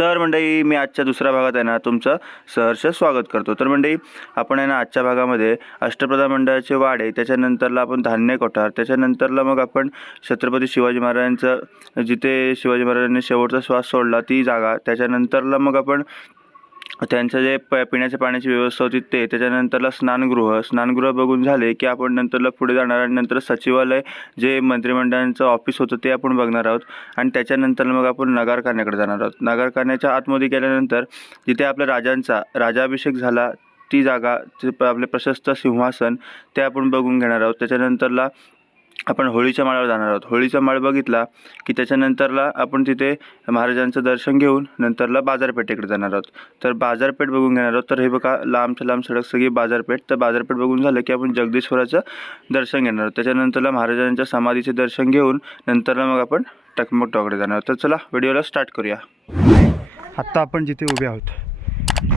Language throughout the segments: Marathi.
तर मंडळी मी आजच्या दुसऱ्या भागात आहे ना तुमचं सहर्ष स्वागत करतो. तर मंडळी आपण आहे ना आजच्या भागामध्ये अष्टप्रधान मंडळाचे वाडे त्याच्यानंतरला आपण धान्य कोठार त्याच्यानंतरला मग आपण छत्रपती शिवाजी महाराजांचं जिथे शिवाजी महाराजांनी शेवटचा श्वास सोडला ती जागा त्याच्यानंतरला मग आपण त्यांचं जे प पिण्याच्या पाण्याची व्यवस्था होती ते त्याच्यानंतरला स्नानगृह स्नानगृह बघून झाले की आपण नंतरला पुढे जाणार आणि नंतर सचिवालय जे मंत्रिमंडळाचं ऑफिस होतं ते आपण बघणार आहोत. आणि त्याच्यानंतर मग आपण नगारखान्याकडे जाणार आहोत. नगारखान्याच्या आतमध्ये गेल्यानंतर तिथे आपल्या राजांचा राजाभिषेक झाला ती जागा ते आपले प्रशस्त सिंहासन ते आपण बघून घेणार आहोत. त्याच्यानंतरला आपण होळीच्या माळावर जाणार आहोत. होळीचा माळ बघितला की त्याच्यानंतरला आपण तिथे महाराजांचं दर्शन घेऊन नंतरला बाजारपेठेकडे जाणार आहोत. तर बाजारपेठ बघून घेणार आहोत. तर हे बघा लांबच्या लांब सडक सगळी बाजारपेठ. तर बाजारपेठ बघून झालं की आपण जगदीश्वराचं दर्शन घेणार आहोत. त्याच्यानंतरला महाराजांच्या समाधीचे दर्शन घेऊन नंतरला मग आपण टकमक जाणार आहोत. तर चला व्हिडिओला स्टार्ट करूया. आत्ता आपण जिथे उभे आहोत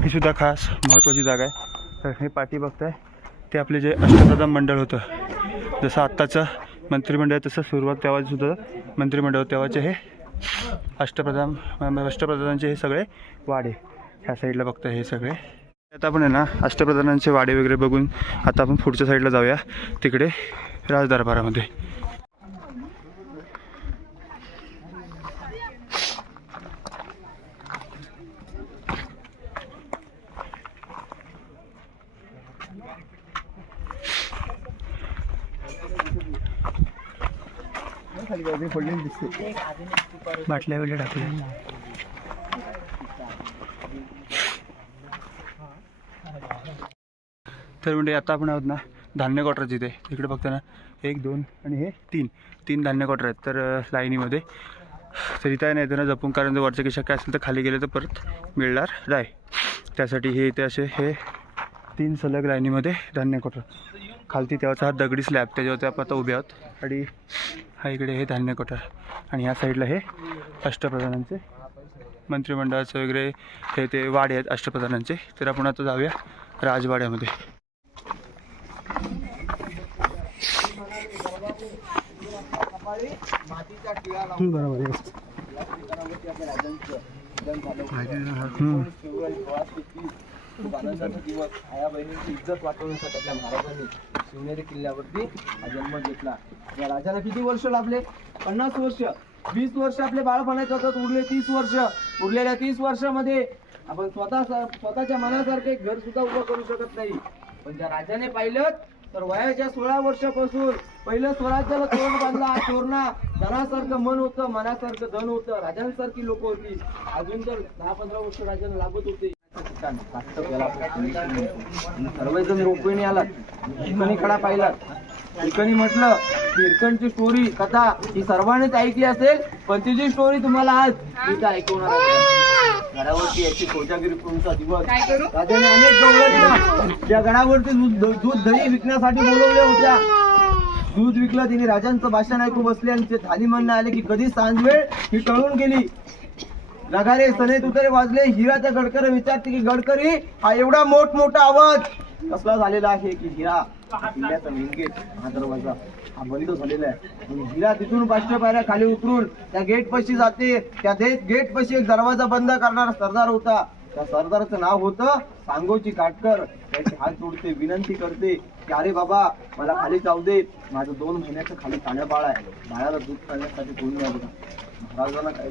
ही सुद्धा खास महत्त्वाची जागा आहे. तर हे पाठी बघताय ते आपले जे अष्टप्रधान मंडळ होतं जसं आत्ताचं मंत्रिमंडळ तसं सुरुवात तेव्हासुद्धा मंत्रिमंडळ तेव्हाचे हे अष्टप्रधान अष्टप्रधानांचे हे सगळे वाडे. ह्या साईडला बघता हे सगळे. आता आपण आहे ना अष्टप्रधानांचे वाडे वगैरे बघून आता आपण पुढच्या साईडला जाऊया. तिकडे राजदरबारामध्ये. बाटल्या वेळेला टाकल्या तर म्हणजे आता आपण आहोत ना धान्य कॉटर जिथे. इकडे बघता ना एक दोन आणि हे तीन. तीन धान्य कॉटर आहेत. तर लाईनीमध्ये. तर इथं नाही ना ना जपून कारण जर वरच्या किशा शक्य असेल तर खाली गेले तर परत मिळणार नाही. त्यासाठी हे इथे असे हे तीन सलग लाईनीमध्ये धान्य कॉटर खालती तेव्हाचा हा दगडी स्लॅब त्याच्यावरती आपण आता उभे आहोत. आणि हा इकडे हे धान्य क्वार्टर आणि ह्या साईडला हे अष्टप्रधानांचे मंत्रिमंडळाचं वगैरे हे ते वाडे आहेत अष्टप्रधानांचे. तर आपण आता जाऊया राजवाड्यामध्ये. बरोबर आहे. हम्म. इज्जत वाटवण्यासाठी आपल्या महाराजांनी शिवनेरी किल्ल्यावरती हा जन्म घेतला. या राजाला किती वर्ष लाभले? पन्नास वर्ष. वीस वर्ष आपले बाळपणाचे होतात उरले तीस वर्ष. उरलेल्या तीस वर्षामध्ये आपण स्वतः स्वतःच्या मनासारखे घर सुद्धा उभं करू शकत नाही. पण ज्या राजाने पाहिलं तर वयाच्या सोळा वर्षापासून पहिलं स्वराज्याला तोरण बांधला तोरणा धनासारखं मन होतं मनासारखं धन होतं राजांसारखी लोक होती. अजून तर दहा पंधरा वर्ष राजाला लागत होते. सर्वजण रोपवेने आलात. हिरकणी कडा पाहिलात. हिरकणी म्हटलं हिरकणची स्टोरी कथा ही सर्वांनीच ऐकली असेल पण तिची स्टोरी तुम्हाला आज इथं ऐकवणार. गडावरती याची कोजागिरी दिवस. राजाने अनेक गवळ्या दिल्या ज्या गडावरती दूध दही विकण्यासाठी बोलवल्या होत्या. दूध विकलं तिने राजांचं भाषण ऐकू बसले आणि ते थाली म्हणणं आले की कधी सांज वेळ ही टळून गेली. नगारे सने तुतरे वाजले हिराच्या गडकर विचारते की गडकरी हा एवढा मोठमोठा आवाज कसला झालेला आहे की हिरा? किल्ल्याचा गेट हा दरवाजा हा बंद झालेला आहे. हिरा तिथून पाचशे पायऱ्या खाली उतरून त्या गेट पशी जाते. त्या गेट पशी एक दरवाजा बंद करणारा सरदार होता. त्या सरदाराचं नाव होतं सांगोची काटकर. त्याची हात जोडते विनंती करते की अरे बाबा मला खाली जाऊ दे. माझं दोन महिन्याचं खाली पाण्या बाळ आहे. बाळाला दूध खाण्यासाठी कोणी नाही बघा महाराजांना काय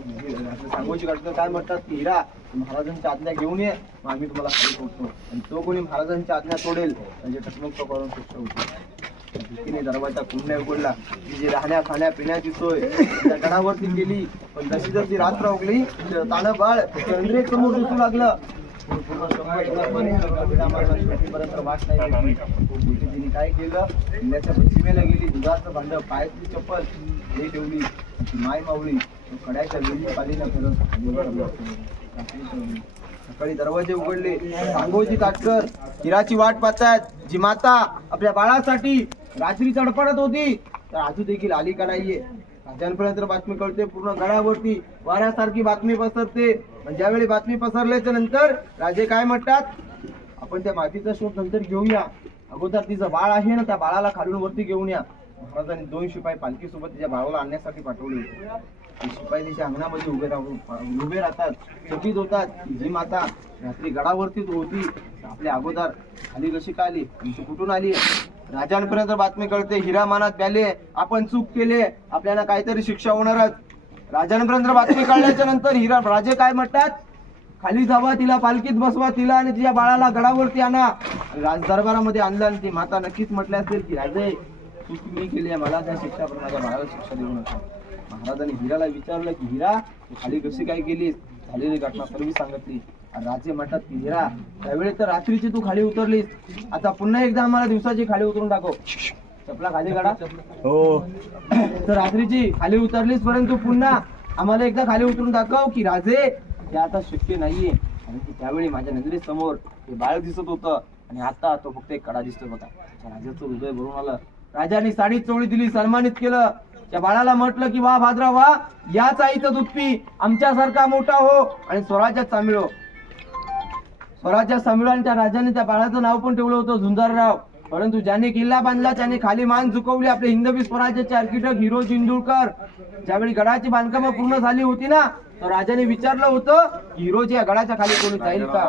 सांगूची काय म्हणतात की हिरा महाराजांची आज्ञा घेऊन ये मग आम्ही तुम्हाला खाली सोडतो आणि तो कोणी महाराजांची आज्ञा तोडेल म्हणजे टकमक करून शिक्षा होती. दरवाजा पुन्हा उघडला. ती जी राहण्या खाण्या पिण्याची सोय त्या गडावरती केली पण जशी जशी रात्र उगली ताण बाळ चंद्रे समोर दिसू लागलं. वाट नाही काय केलं? किल्ल्याच्या पश्चिमेला गेली. दुधाचं भांड पायातली चप्पल. हे ठेवली. माय मावळी तो कड्याच्या वेळी पालीला फिरत सकाळी दरवाजे उघडले. सांगोजी ताटकर हिराची वाट पाहतायत जी माता आपल्या बाळासाठी रात्री तडपडत होती तर आजू देखील आली का नाहीये? राज्यांपर्यंत बातमी कळते. पूर्ण गडावरती वाऱ्यासारखी बातमी पसरते. पण ज्यावेळी बातमी पसरल्याच्या नंतर राजे काय म्हणतात? आपण त्या मातीचा शोध नंतर घेऊया. अगोदर तिचं बाळ आहे ना त्या बाळाला खालून वरती घेऊन या. महाराजांनी दोन शिपाई पालखी सोबत तिच्या आणण्यासाठी पाठवले होते. शिपाई तिच्या अंगणामध्ये उभे राहून उभे राहतात चकित होतात. जी माता रात्री गडावरतीच होती आपल्या अगोदर खाली कशी काय आली? कुठून आली? राजांपर्यंत बातमी कळते हिरा मानात प्याले आपण चूक केले आपल्याला काहीतरी शिक्षा होणारच. राजांपर्यंत बातमी कळल्याच्या नंतर हिरा राजे काय म्हणतात? खाली जावा तिला पालखीत बसवा तिला आणि तिच्या बाळाला गडावरती आणा. राज दरबारामध्ये आणलं आणि ती माता नक्कीच म्हटले असेल की राजे चूक मी केली आहे. मला त्या शिक्षा पण माझ्या बाळाला शिक्षा देऊ नका. महाराजांनी हिराला विचारलं की हिरा तू खाली कशी काय केलीस झालेली घटना सर्व सांगितली. राजे म्हणतात की हिरा त्यावेळी तर रात्रीची तू खाली उतरलीस. आता पुन्हा एकदा आम्हाला दिवसाची खाली उतरून टाकव चपला खाली काढा. हो. तर रात्रीची खाली उतरलीस परंतु पुन्हा आम्हाला एकदा खाली उतरून दाखव की राजे हे आता शक्य नाहीये. आणि की त्यावेळी माझ्या नजरेसमोर हे बाळ दिसत होतं आणि आता तो फक्त एक कडा दिसतोय बघा. राजाचं हृदय भरून आलं. राजाने साडी चोळी दिली सन्मानित केलं. त्या बाळाला म्हटलं की वा भाद्रा वा याच आईचं दूध आमच्यासारखा मोठा हो. आणि स्वराज्यात सामीळो हो. स्वराज्यात सामीळ हो आणि त्या राजाने त्या बाळाचं नाव पण ठेवलं होतं झुंजारराव. परंतु ज्याने किल्ला बांधला त्याने खाली मान झुकवली आपले हिंदवी स्वराज्याचे आर्किटेक्ट हिरो इंदुरकर ज्यावेळी गडाची बांधकाम पूर्ण झाली होती ना तर राजाने विचारलं होतं की हिरोजी या गडाच्या खाली कोणी जाईल का?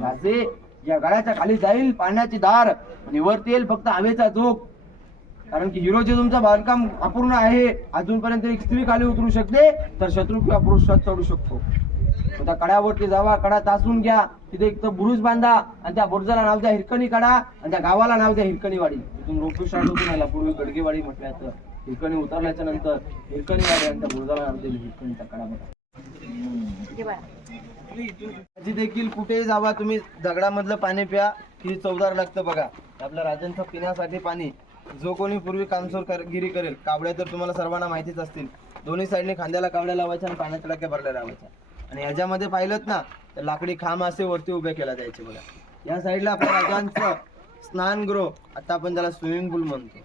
राजे या गडाच्या खाली जाईल पाण्याची दार आणि वरती येईल फक्त हवेचा झोप कारण की हिरोचे तुमचं बांधकाम अपूर्ण आहे अजूनपर्यंत एक स्त्री खाली उतरू शकते तर शत्रू किंवा पुरुष चढू शकतो. आता कड्यावरती जावा कडा तासून घ्या तिथे एक तर बुरुज बांधा आणि त्या बुरुजाला नाव द्या हिरकणी कडा आणि त्या गावाला नाव द्या हिरकणीवाडी. तिथून रोपे स्टार्ट होतो आला पूर्वी गडगेवाडी म्हटल्या तर हिरकणी उतरल्याच्या नंतर हिरकणीवाडी आणि त्या बुरुजाला नाव दिलं हिरकणीचा कडा बघा देखील कुठेही जावा तुम्ही दगडामधलं पाणी प्या किती चवदार लागतं बघा. आपल्या राजांचं पिण्यासाठी पाणी. जो कोणी पूर्वी कामसोर कर- गिरी करेल कावड्या तर तुम्हाला सर्वांना माहितीच असतील. दोन्ही साईडने खांद्याला कावड्या लावायच्या आणि पाण्याच्या टाक्या भरल्या लावायच्या. आणि ह्याच्यामध्ये पाहिलं ना तर लाकडी खांब असे वरती उभे केला जायचे बघा. या साईडला आपल्या राजांचं स्नानगृह आता आपण त्याला स्विमिंग पूल म्हणतो.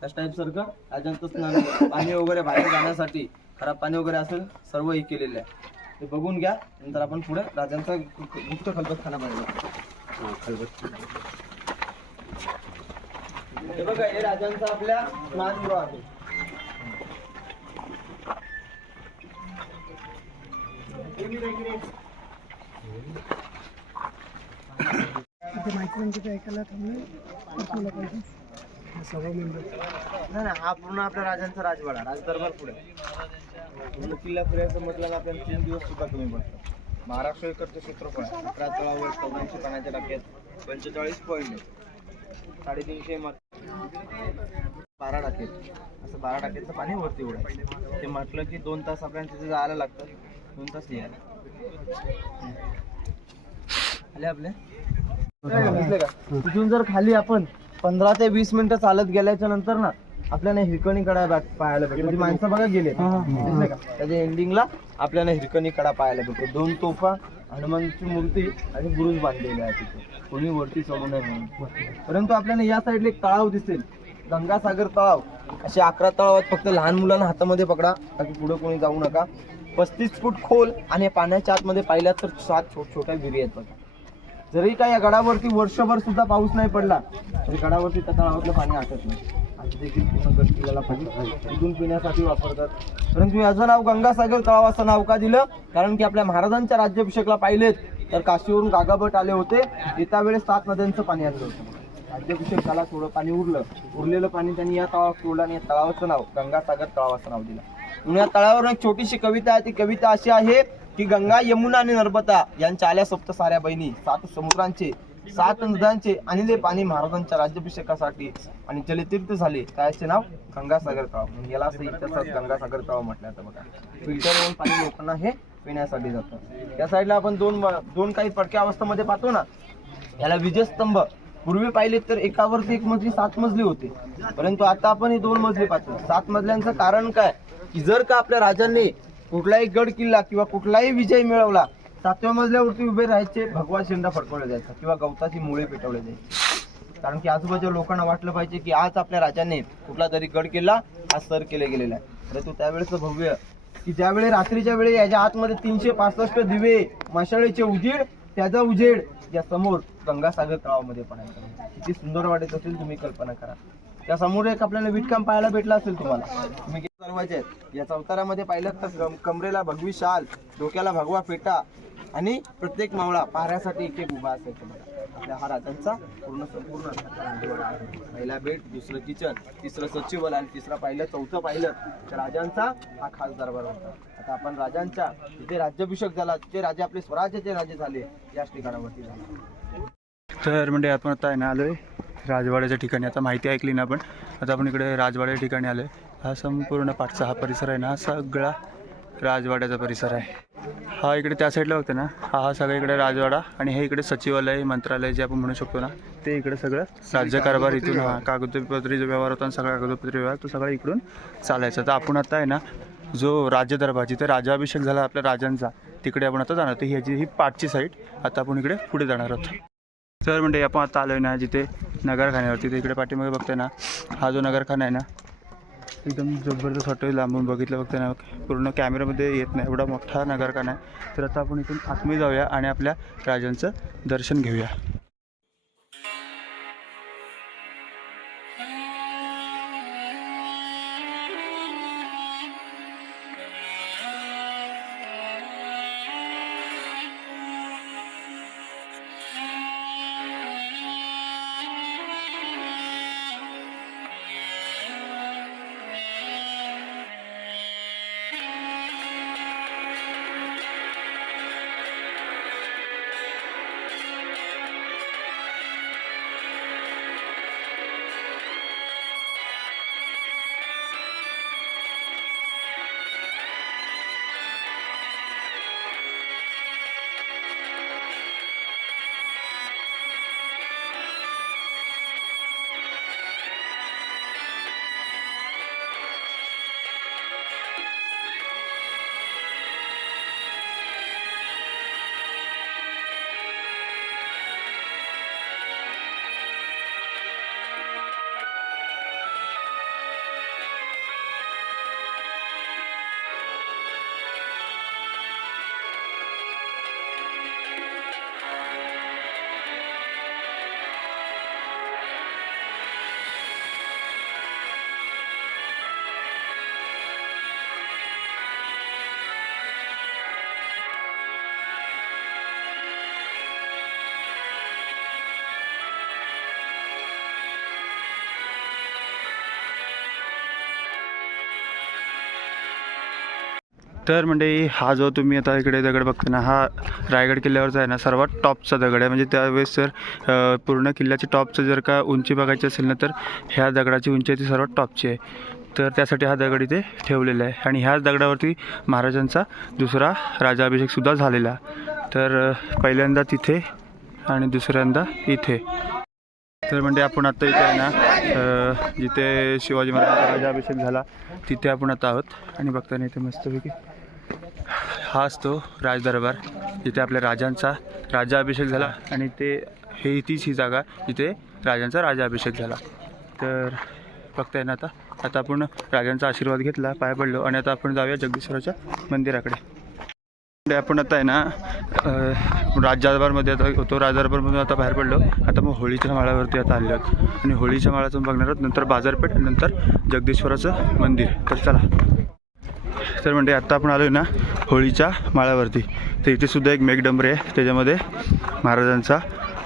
त्याच टाईप सारखं राजांचं स्नान पाणी वगैरे बाहेर जाण्यासाठी खराब पाणी वगैरे असेल सर्व हे केलेलं आहे. ते बघून घ्या नंतर आपण पुढे राजांचा गुप्त खलबतखाना खलबत हे बघा हे राजांचा आपल्या स्नानगृह आहे. नाही ना हा पूर्ण आपल्या राजांचा राजवाडा राजदरबार पुढे. पूर्ण किल्ला फिरायचं म्हटलं आपल्याला तीन दिवस सुद्धा कमी पडतात. महाराष्ट्र एकरचं क्षेत्रफळ. अकरा तळावर चौऱ्याऐंशी पाण्याच्या टाक्यात पंचेचाळीस पॉईंट आहे. साडेतीनशे मत. बारा टाकेत असं बारा टाक्याचं पाणी वरती उडायचं. ते म्हटलं की दोन तास आपल्याला तिथे जायला लागतं. दोन तास आले आपले? तिथून जर खाली आपण पंधरा ते वीस मिनिटं चालत गेल्याच्यानंतर ना आपल्याला हिरकणी कडा पाहायला भेटतो. ती माणसं बघा गेले. त्याच्या एंडिंगला आपल्याला हिरकणी कडा पाहायला भेटतो. दोन तोफा हनुमानची मूर्ती आणि बुरुज बांधलेले आहे तिथे. कोणी वरती चढू नये म्हणून. परंतु आपल्याला या साईडला एक तळाव दिसेल. गंगासागर तळाव. असे अकरा तळावात फक्त लहान मुलांना हातामध्ये पकडा. बाकी पुढे कोणी जाऊ नका. पस्तीस फूट खोल आणि पाण्याच्या आतमध्ये पाहिल्या तर सात छोट छोट्या विहिरी आहेत बघा. जरी काय या गडावरती वर्षभर सुद्धा पाऊस नाही पडला तरी गडावरती त्या तळावातलं पाणी आटत नाही. देखील पूर्ण पिण्यासाठी वापरतात. परंतु याचं नाव गंगासागर तळाव असं नाव का दिलं? कारण की आपल्या महाराजांच्या राज्याभिषेकला पाहिलेत. तर काशीवरून गागाभट आले होते. येत्या वेळेस सात नद्यांचं पाणी आलं होतं. राज्याभिषेक झाला थोडं पाणी उरलं. उरलेलं पाणी त्यांनी या तळावर सोडलं आणि या तळावाचं नाव गंगासागर तळाव असं नाव दिलं. म्हणून या तळावर एक छोटीशी कविता आहे. ती कविता अशी आहे की गंगा यमुना आणि नर्मदा यांच्या आल्या सप्त साऱ्या बहिणी सात समुद्रांचे सात नद्यांचे अनिले पाणी महाराजांच्या राज्याभिषेकासाठी आणि जलतीर्थ झाले. त्याचे नाव गंगासागर तळाव म्हणजे याला असं इतिहासात गंगासागर तळाव म्हटलं जातं बघा. फिल्टर पाणी लोकांना हे पिण्यासाठी जातं. या साईडला आपण दोन दोन काही पडक्या अवस्थेमध्ये पाहतो ना याला विजयस्तंभ. पूर्वी पाहिले तर एकावरती एक मजली सात मजली होते. परंतु आता आपण ही दोन मजली पाहतो. सात मजल्यांचं कारण काय? की जर का आपल्या राजांनी कुठलाही गड किल्ला किंवा कुठलाही विजय मिळवला सातव्या मजल्यावरती उभे राहायचे भगवा शेंडा फडकवला जायचा किंवा गवताची मुळे पेटवले जायचे. कारण की आजूबाजूच्या लोकांना वाटलं पाहिजे की आज आपल्या राजाने कुठला तरी गड किल्ला आज सर केले गेलेला आहे परंतु त्यावेळेस भव्य की ज्यावेळी रात्रीच्या वेळी याच्या आतमध्ये तीनशे पासष्ट दिवे मशाळेचे उजेड त्याचा उजेड या समोर गंगासागर तळावामध्ये आहे. किती सुंदर वाटत असेल तुम्ही कल्पना करा. त्या समोर एक आपल्याला विटकाम पाहायला भेटला असेल तुम्हाला. तुम्ही किती सर्वाचे आहेत या चौतारामध्ये पाहिलं तर कमरेला भगवी शाल डोक्याला भगवा फेटा आणि प्रत्येक मावळा पाहण्यासाठी एक एक उभा असायचा तुम्हाला. आपल्या हा राजांचा पूर्ण संपूर्ण पहिला बेट दुसरं किचन तिसरं सचिवल आणि तिसरं पाहिलं चौथं पाहिलं. तर राजांचा हा खास दरबार होता. आता आपण राजांच्या जिथे राज्याभिषेक झाला. तिथे राजे आपले स्वराज्याचे राजे झाले याच ठिकाणावरती झाले. तर म्हणजे आपण आता आहे ना आलोय आहे राजवाड्याच्या ठिकाणी. आता माहिती ऐकली ना आपण. आता आपण इकडे राजवाड्याच्या ठिकाणी आलो आहे हा संपूर्ण पाठचा हा परिसर आहे ना हा सगळा राजवाड्याचा परिसर आहे. हा इकडे त्या साईडला बघतो ना? हा हा सगळा इकडे राजवाडा आणि हे इकडे सचिवालय मंत्रालय जे आपण म्हणू शकतो ना ते इकडे सगळं राज्यकारभार इथून हा कागदपत्री जो व्यवहार होता ना, सगळा कागदपत्री व्यवहार तो सगळा इकडून चालायचा. तर आपण आता आहे ना जो राज्य दरबार जिथे राजाभिषेक झाला आपल्या राजांचा तिकडे आपण आता जाणार. तर ह्याची ही पाठची साईड आता आपण इकडे पुढे जाणार आहोत. तर म्हणजे आपण आता आलो आहे ना जिथे नगरखान्यावरती. तिकडे पाठीमागे बघतोय ना हा जो नगरखाना आहे ना एकदम जबरदस्त हॉटेल लांबून बघितलं फक्त ना पूर्ण कॅमेऱ्यामध्ये येत नाही एवढा मोठा नगरखाना आहे. तर आता आपण इथून आतमध्ये जाऊया आणि आपल्या राजांचं दर्शन घेऊया. तर म्हणजे हा जो तुम्ही आता इकडे दगड बघता ना हा रायगड किल्ल्यावरचा आहे ना सर्वात टॉपचा दगड आहे. म्हणजे त्यावेळेस जर पूर्ण किल्ल्याची टॉपचं जर का उंची बघायची असेल ना तर ह्या दगडाची उंची आहे ती सर्वात टॉपची आहे. तर त्यासाठी हा दगड इथे ठेवलेला आहे. आणि ह्याच दगडावरती महाराजांचा दुसरा राजाभिषेकसुद्धा झालेला. तर पहिल्यांदा तिथे आणि दुसऱ्यांदा इथे. तर म्हणजे आपण आता इथे आहे ना जिथे शिवाजी महाराजांचा राजाभिषेक झाला तिथे आपण आता आहोत. आणि बघताना इथे मस्तपैकी हा असतो राजदरबार. जिथे आपल्या राजांचा राजाभिषेक झाला आणि ते हे तीच ही जागा जिथे राजांचा राजाभिषेक झाला. तर बघताय ना आता. आता आपण राजांचा आशीर्वाद घेतला पाय पडलो आणि आता आपण जाऊया जगदीश्वराच्या मंदिराकडे. म्हणजे आपण आता आहे ना राजदरबारमध्ये आता होतो राजदरबारमधून आता बाहेर पडलो. आता मग होळीच्या माळावरती आता आलो आहोत. आणि होळीच्या माळाचं बघणार आहोत. नंतर बाजारपेठ नंतर जगदीश्वराचं मंदिर. तर चला. तर म्हणजे आत्ता आपण आलो आहे ना होळीच्या माळावरती. तर इथे सुद्धा एक मेघडंबरे आहे. त्याच्यामध्ये महाराजांचा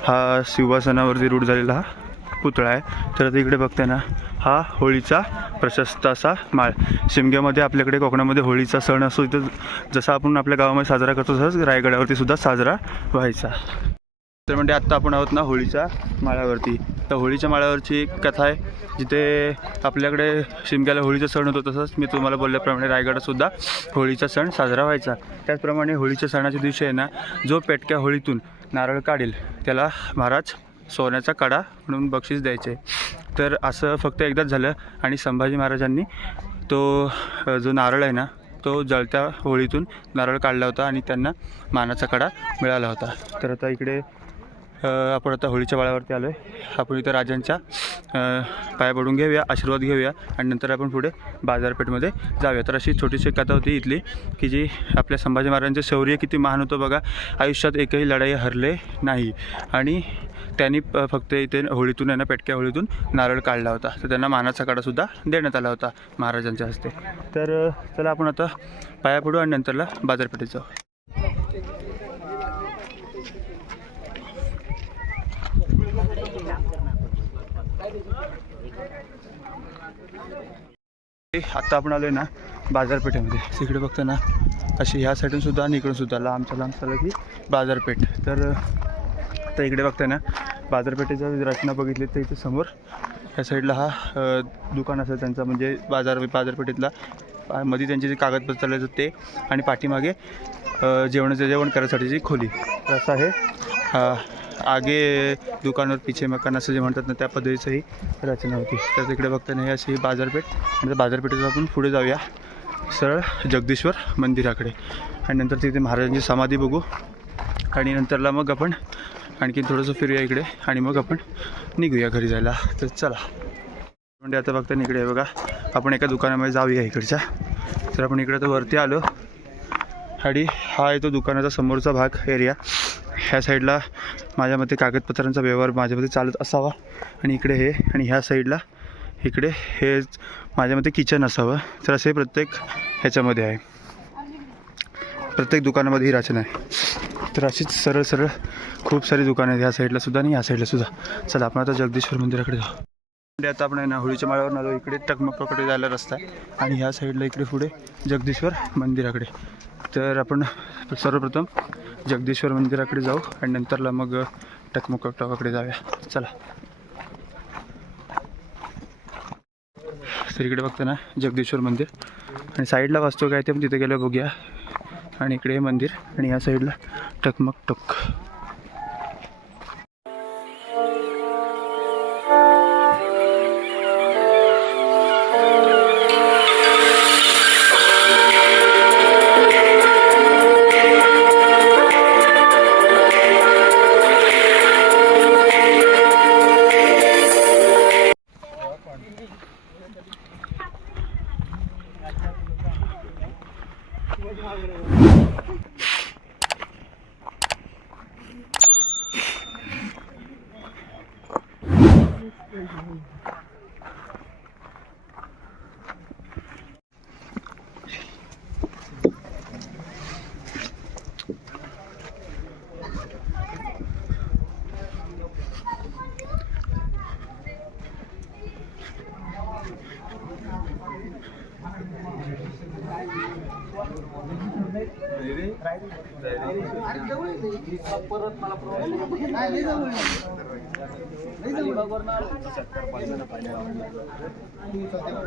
हा सिंहासनावरती रूढ झालेला हा पुतळा आहे. तर आता इकडे बघताय ना हा होळीचा प्रशस्त असा माळ. शिमग्यामध्ये आपल्याकडे कोकणामध्ये होळीचा सण असो इथं जसा आपण आपल्या गावामध्ये साजरा करतो तसंच रायगडावरती सुद्धा साजरा व्हायचा. तर म्हणजे आत्ता आपण आहोत ना होळीच्या माळावरती तर होळीच्या माळावरची एक कथा आहे जिथे आपल्याकडे शिमग्याला होळीचा सण होतो तसंच मी तुम्हाला बोलल्याप्रमाणे रायगडातसुद्धा होळीचा सण साजरा व्हायचा. त्याचप्रमाणे होळीच्या सणाच्या दिवशी आहे ना जो पेटक्या होळीतून नारळ काढेल त्याला महाराज सोन्याचा कडा म्हणून बक्षीस द्यायचे. तर असं फक्त एकदाच झालं आणि संभाजी महाराजांनी तो जो नारळ आहे ना तो जळत्या होळीतून नारळ काढला होता आणि त्यांना मानाचा कडा मिळाला होता. तर आता इकडे आपण आता होळीच्या बाळावरती आलो आहे आपण इथं राजांच्या पाया पडून घेऊया आशीर्वाद घेऊया आणि नंतर आपण पुढे बाजारपेठमध्ये जाऊया. तर अशी छोटीशी कथा होती इथली की जी आपल्या संभाजी महाराजांचं शौर्य किती महान होतं बघा. आयुष्यात एकही लढाई हरले नाही. आणि त्यांनी फक्त इथे होळीतून यांना पेटक्या होळीतून नारळ काढला होता. तर त्यांना मानाचा काढासुद्धा देण्यात आला होता महाराजांच्या हस्ते. तर चला आपण आता पाया पडू आणि नंतरला बाजारपेठेत जाऊ. आत्ता आपण आलो आहे ना बाजारपेठेमध्ये. तिकडे बघतो ना अशी ह्या साईडून सुद्धा आणि इकडून सुद्धा लांबच्या लांब चाललं की बाजारपेठ. तर आता इकडे बघताय ना बाजारपेठेचा रचना बघितली तर इथे समोर ह्या साईडला हा दुकान असेल त्यांचा म्हणजे बाजार बाजारपेठेतला. मध्ये त्यांचे जे कागदपत्र चालायचं ते आणि पाठीमागे जेवणाचं जेवण करायसाठीची खोली. तर असं आहे आगे दुकानावर पिछे मकान असं जे म्हणतात ना त्या पद्धतीचं ही रचना होती. तर तिकडे बघताना ही अशी बाजारपेठ. म्हणजे बाजारपेठेतून आपण पुढे जाऊया. सरळ जगदीश्वर मंदिराकडे. आणि नंतर तिथे महाराजांची समाधी बघू. आणि नंतरला मग आपण आणखी थोडंसं फिरूया इकडे. आणि मग आपण निघूया घरी जायला. तर चला. म्हणजे आता बघता इकडे आहे बघा. आपण एका दुकानामध्ये जाऊया इकडच्या. तर आपण इकडे तर वरती आलो. आणि हा आहे तो दुकानाचा समोरचा भाग एरिया. ह्या साईडला माझ्या मते कागदपत्रांचा व्यवहार माझ्यामध्ये चालत असावा आणि इकडे हे आणि ह्या साईडला इकडे हे माझ्या मते किचन असावं. तर असे प्रत्येक ह्याच्यामध्ये आहे. प्रत्येक दुकानामध्ये ही रचना आहे. तर अशीच सरळ सरळ खूप सारी दुकानं आहेत ह्या साईडला सुद्धा आणि ह्या साईडला सुद्धा. चला आपण आता जगदीश्वर मंदिराकडे जाऊ. म्हणजे आता आपण आहे ना होळीच्या माळावर आलो. इकडे टकमकाकडे जायला रस्ता आहे. आणि ह्या साईडला इकडे पुढे जगदीश्वर मंदिराकडे. तर आपण सर्वप्रथम जगदीश्वर मंदिराकडे जाऊ आणि नंतरला मग टकमक टॉकाकडे जाऊया. चला. तर इकडे बघताना जगदीश्वर मंदिर. आणि साईडला वाचतो काय ते पण तिथे गेलं बघूया. आणि इकडे मंदिर आणि या साईडला टकमक टक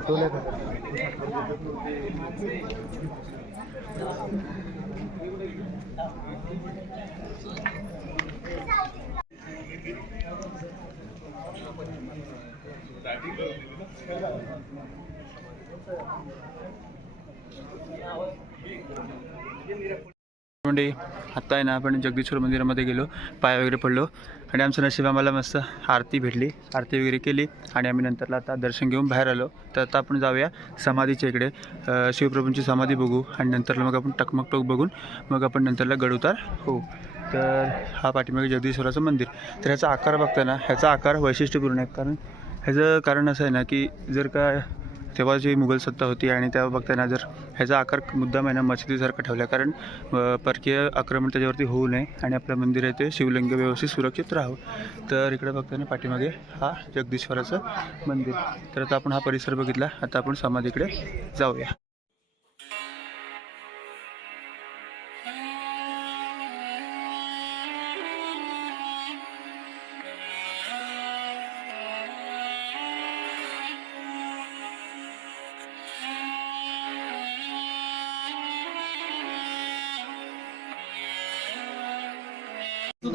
Tulet. Ya, म्हणजे आत्ता आहे ना आपण जगदीश्वर मंदिरामध्ये गेलो पाया वगैरे पडलो आणि आमचं नशीब आम्हाला मस्त आरती भेटली. आरती वगैरे केली आणि आम्ही नंतरला आता दर्शन घेऊन बाहेर आलो. तर आता आपण जाऊया समाधीच्या इकडे. शिवप्रभूंची समाधी बघू आणि नंतरला मग आपण टकमक टोक बघून मग आपण नंतरला गडउतार होऊ. तर हा पाठीमागे जगदीश्वराचं मंदिर. तर ह्याचा आकार बघताना ह्याचा आकार वैशिष्ट्यपूर्ण आहे. कारण ह्याचं कारण असं आहे ना की जर का तेव्हा जी मुघल सत्ता होती आणि तेव्हा बघताना जर ह्याचा आकार मुद्दाम आहे ना मशिदीसारखा ठेवला कारण परकीय आक्रमण त्याच्यावरती होऊ नये आणि आपलं मंदिर आहे ते शिवलिंग व्यवस्थित सुरक्षित राहावं. तर इकडे बघताना पाठीमागे हा जगदीश्वराचं मंदिर. तर आता आपण हा परिसर बघितला. आता आपण समाधीकडे जाऊया.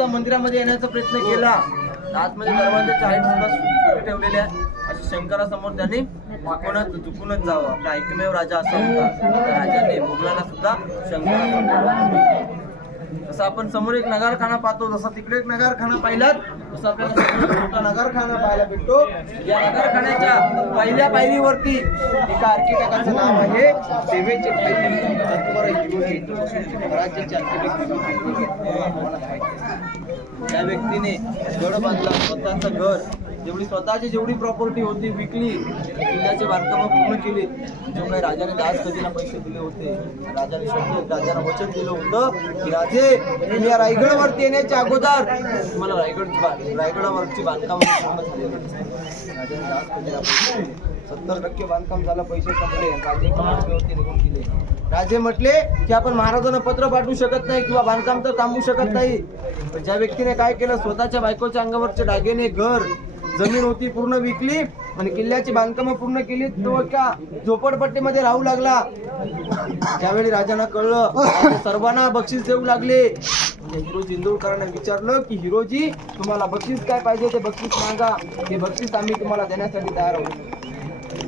मंदिरामध्ये येण्याचा प्रयत्न केला. आतमध्ये दरवाजाच्या हाईट सुद्धा सुरू ठेवलेल्या अशा शंकरासमोर त्यांनी झुकूनच झुकूनच जावं. आपला एकमेव राजा असा होता. राजाने मुघलाला सुद्धा शंकरा जसं आपण समोर एक नगारखाना पाहतो जसं तिकडे एक नगारखाना पाहिलात तसं आपल्याला समोर नगारखाना पाहायला भेटतो. या नगारखान्याच्या पहिल्या पायरीवरती एका आर्किटेक्टाचं नाव आहे सेवेचे पायरी तत्पर हिरोजी राज्याचे architect. त्या व्यक्तीने गड बांधला. स्वतःचं घर जेवढी स्वतःची जेवढी प्रॉपर्टी होती विकली किल्ल्याचे बांधकाम पूर्ण केली. जो काही राजाने दास कधीला पैसे दिले होते राजाने शब्द राजाला वचन दिलं होतं की राजे तुम्ही या रायगडावरती येण्याच्या अगोदर तुम्हाला रायगड रायगडावरची बांधकाम पूर्ण झालेली राजाने दास कधीला पैसे दिले. सत्तर टक्के बांधकाम झालं पैसे संपले. राजे निघून गेले. राजे म्हटले की आपण महाराजांना पत्र पाठवू शकत नाही किंवा बांधकाम तर थांबवू शकत नाही. पण ज्या व्यक्तीने काय केलं स्वतःच्या बायकोच्या अंगावरचे दागिने घर जमीन होती पूर्ण विकली आणि किल्ल्याची बांधकामं पूर्ण केली तो एका झोपडपट्टीमध्ये राहू लागला. त्यावेळी राजांना कळलं सर्वांना बक्षीस देऊ लागले. म्हणजे हिरोजी इंदोळकरांना विचारलं की हिरोजी तुम्हाला बक्षीस काय पाहिजे? ते बक्षीस मागा. ते बक्षीस आम्ही तुम्हाला देण्यासाठी तयार आहोत.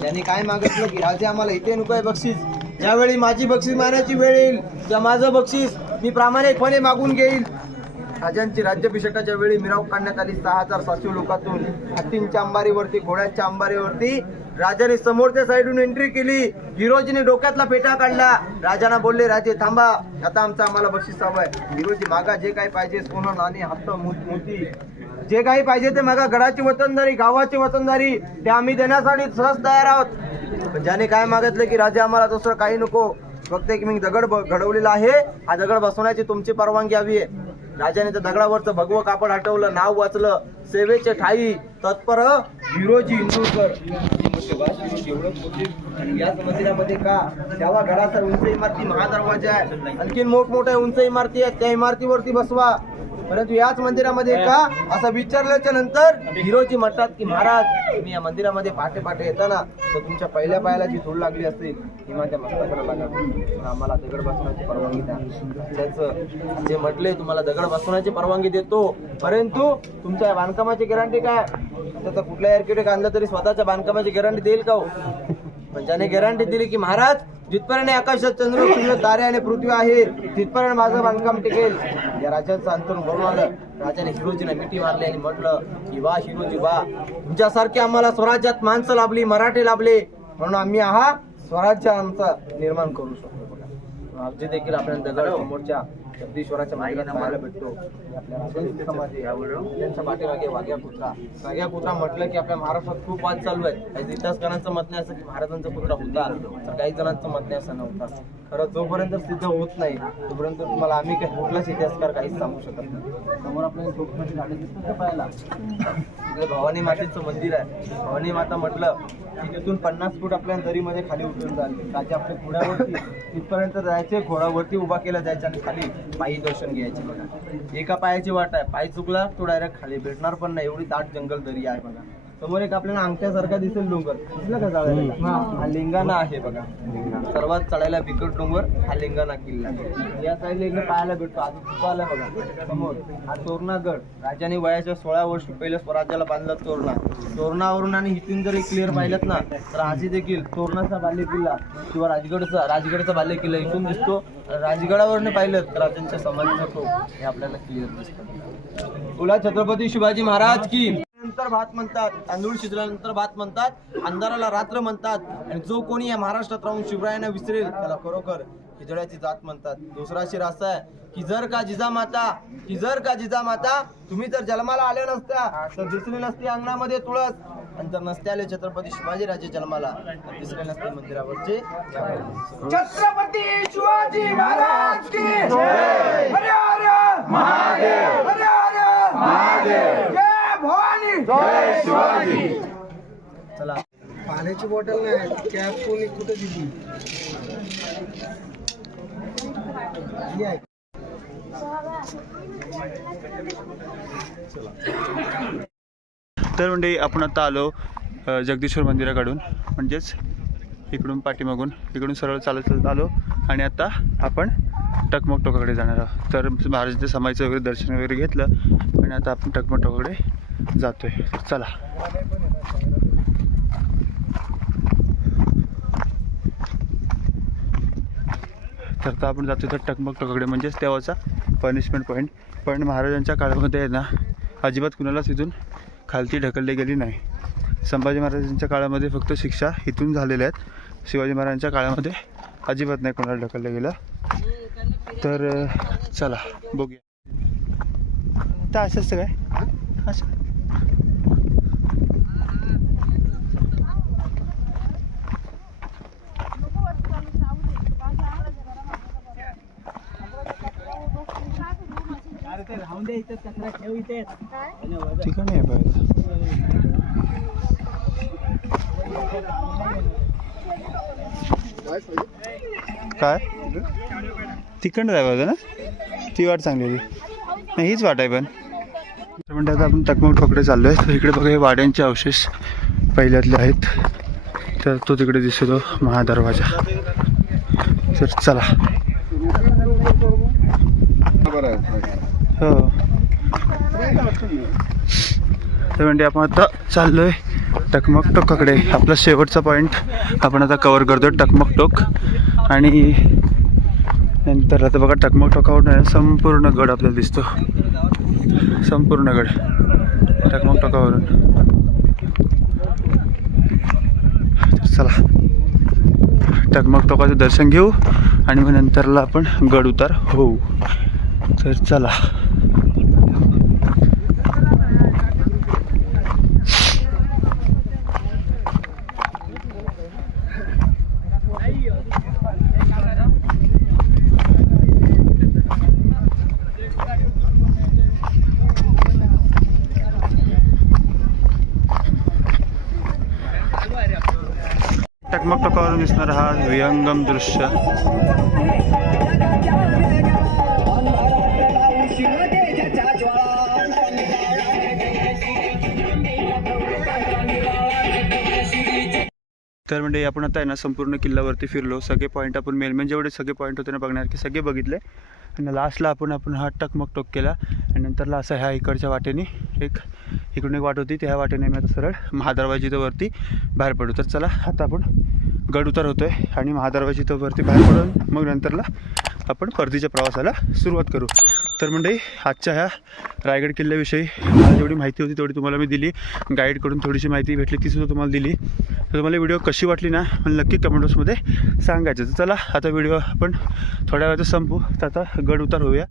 त्यांनी काय मागितलं की राजे आम्हाला इथे नको आहे बक्षीस. ज्यावेळी माझी बक्षीस मारण्याची वेळ येईल त्या माझं बक्षीस मी प्रामाणिकपणे मागून घेईल. राजांची राज्याभिषेकाच्या वेळी मिराव काढण्यात आली. सहा हजार सातशे लोकांतून हत्तींच्या अंबारीवरती घोड्यांच्या अंबारीवरती राजाने समोरच्या साईडून एंट्री केली. हिरोजीने डोक्यातला पेटा काढला. राजांना बोलले राजे थांबा. आता आमचं आम्हाला बक्षीस हवं आहे. हिरोजी मागा जे काही पाहिजे सोनं नाणे हत्त मो- मोती जे काही पाहिजे ते मागा. गडाची वतनदारी गावाची वतनदारी ते आम्ही देण्यासाठी सहज तयार आहोत. पण ज्याने काय मागितलं की राजा आम्हाला दुसरं काही नको. फक्त एक मी दगड ब- घडवलेला आहे. हा दगड बसवण्याची तुमची परवानगी हवी आहे. राजाने त्या दगडावरचं भगवं कापड हटवलं नाव वाचलं. सेवेचे ठाई तत्पर हिरोजी इंदूरकर. एवढं याच मंदिरामध्ये का? तेव्हा घराचा उंच इमारती महादरवाजा आहे. आणखीन मोठमोठ्या उंच इमारती आहेत. त्या इमारतीवरती बसवा. परंतु याच मंदिरामध्ये का? असं विचारल्याच्या नंतर हिरोजी म्हणतात की महाराज तुम्ही या मंदिरामध्ये पहाटे पहाटे येताना तर तुमच्या पहिल्या पायाला जी धूळ लागली असेल ती माझ्या मस्तकाला लागावी आम्हाला दगड बसवण्याची परवानगी द्या. त्याचं जे म्हटले तुम्हाला दगड बसवण्याची परवानगी देतो. परंतु तुमच्या या बांधकामाची गॅरंटी काय? त्याचा कुठल्या आर्किटेक्ट आणलं तरी स्वतःच्या बांधकामाची गॅरंटी देईल का हो? पण ज्याने गॅरंटी दिली की महाराज जिथपर्यंत आकाशात चंद्र सूर्य तारे आणि पृथ्वी आहे तिथपर्यंत माझं बांधकाम टिकेल. या राजाचं अंतरून भरून आलं. राजाने हिरोजीने मिठी मारली आणि म्हटलं की वा हिरोजी वा. तुमच्यासारखे आम्हाला स्वराज्यात माणसं लाभली मराठी लाभले. म्हणून आम्ही हा स्वराज्य आमचा निर्माण करू शकतो. बघा. आमचे देखील आपल्याला दगड समोरच्या जगदीश्वराच्या मंदिरात पाहायला भेटतो. त्यांच्या पाठीमागे वाघ्या कुत्रा वाघ्या कुत्रा म्हटलं की आपल्या महाराष्ट्रात खूप वाद चालू आहे काही इतिहासकारांचं मत नाही असं की महाराजांचा कुत्रा होता. तर काही जणांचं मत नाही असं नव्हता. खरं जोपर्यंत सिद्ध होत नाही तोपर्यंत तुम्हाला आम्ही काही कुठलाच इतिहासकार काहीच सांगू शकत नाही. समोर आपल्याला झोपण्याची झाडे दिसतात पाहायला. इकडे भवानी मातेचं मंदिर आहे. भवानी माता म्हटलं की तिथून पन्नास फूट आपल्या दरीमध्ये खाली उतरून जाईल त्याच्या आपल्या घोड्यावरती तिथपर्यंत जायचे घोड्यावरती उभा केला जायचा आणि खाली पायी दर्शन घ्यायचे बघा. एका पायाची वाट आहे. पाय चुकला तो डायरेक्ट खाली भेटणार पण नाही. एवढी दाट जंगल दरी आहे बघा. समोर एक आपल्याला अंगठ्यासारखा दिसेल डोंगर. दिसला का चढायला हा लिंगाणा आहे बघा. सर्वात चढायला बिकट डोंगर हा लिंगाणा किल्ला. या साईडला इकडे पाहायला भेटतो. आज आलाय बघा. समोर हा तोरणागड. राजाने वयाच्या सोळा वर्षी पहिले स्वराज्याला बांधला तोरणा. तोरणावरून आणि इथून जरी क्लिअर पाहिलं ना तर आजी देखील तोरणाचा बाल्य किल्ला किंवा राजगडचा राजगडचा बाल्य किल्ला इथून दिसतो. राजगडावरनं पाहिलं तर राजांच्या समाधीचा टोक हे आपल्याला क्लिअर दिसतं. बोला छत्रपती शिवाजी महाराज की नंतर भात म्हणतात तांदूळ शिजल्यानंतर भात म्हणतात अंधाराला रात्र म्हणतात आणि जो कोणी या महाराष्ट्रात राहून शिवरायांना विसरेल त्याला खरोखर हिजड्याची जात म्हणतात. दुसरा शिर असा आहे की जर का जिजामाता की जर का जिजामाता तुम्ही जर जन्माला आल्या नसत्या तर दिसली नसती अंगणामध्ये तुळस. आणि जर नसते आले छत्रपती शिवाजी राजे जन्माला तर दिसले नसते मंदिरावरचे छत्रपती शिवाजी महाराज की जय! हरे हरे! महादेव! हरे हरे! महादेव! जय! भवानी। जय शिवाजी। चला. पाण्याची बॉटल नाही कॅप कोणी कुठे दिली? ही. तर म्हणजे आपण आता आलो जगदीश्वर मंदिराकडून. म्हणजेच इकडून पाठीमागून इकडून सरळ चालत चालत आलो आणि आता आपण टकमक टोकाकडे जाणार आहोत. तर महाराजांच्या समाईचं वगैरे दर्शन वगैरे घेतलं आणि आता आपण टकमक टोकाकडे जातोय. चला. तर तर आपण जातो तर टकमक टोकाकडे. म्हणजेच तेव्हाचा पनिशमेंट पॉईंट पण महाराजांच्या काळामध्ये ना अजिबात कुणालाच इथून खालती ढकलली गेली नाही. संभाजी महाराजांच्या काळामध्ये फक्त शिक्षा इथून झालेल्या आहेत. शिवाजी महाराजांच्या काळामध्ये अजिबात नाही कोणाला ढकललं गेलं. तर चला बघूया. तर असं असतं काय असं ठिकाणी आहे पाहिजे काय? तिकडनं जाय पाहिजे ना? ती वाट चांगली नाही हीच वाट आहे पण. तर म्हणजे आता आपण टकमक ठोकडे चाललोय. तर इकडे बघा हे वाड्यांचे अवशेष पहिल्यातले आहेत. तर तो तिकडे दिसतो महादरवाजा. तर चला हो तर म्हणजे आपण आता चाललोय टकमक टोकाकडे. आपला शेवटचा पॉईंट आपण आता कवर करतो टकमक टोक. आणि नंतर आता बघा टकमक टोकावरून संपूर्ण गड आपल्याला दिसतो. संपूर्ण गड. टकमक टोकावरून. चला. टकमक टोकाचं दर्शन घेऊ आणि मग नंतरला आपण गड उतार होऊ. तर चला. टकमक टोकावरून दिसणारा हा विहंगम दृश्य। तर म्हणजे आपण आता आहे ना संपूर्ण किल्ल्यावरती फिरलो. सगळे पॉईंट आपण मेन मेन जेवढे म्हणजे सगळे पॉईंट होते ना बघण्यासारखे सगळे बघितले. आणि लास्टला आपण आपण हा टकमक टोक केला. आणि नंतरला असं ह्या इकडच्या वाटेने एक इकडून एक वाट होती. त्या वाटेने मी आता सरळ महादरवाजी वरती बाहेर पडू. तर चला आता आपण गड उतार होतोय. आणि महादरवाजी वरती बाहेर पडून मग नंतरला आपण परतीच्या प्रवासाला सुरुवात करू. तर म्हणजे आजच्या ह्या रायगड किल्ल्याविषयी मला जेवढी माहिती होती तेवढी तुम्हाला मी दिली. गाईडकडून थोडीशी माहिती भेटली तीसुद्धा तुम्हाला दिली. तर तुम्हाला व्हिडिओ कशी वाटली ना मला नक्की कमेंट बॉक्समध्ये सांगायचं. तर चला आता व्हिडिओ आपण थोड्या वेळात संपू. तर आता गड उतार होऊया.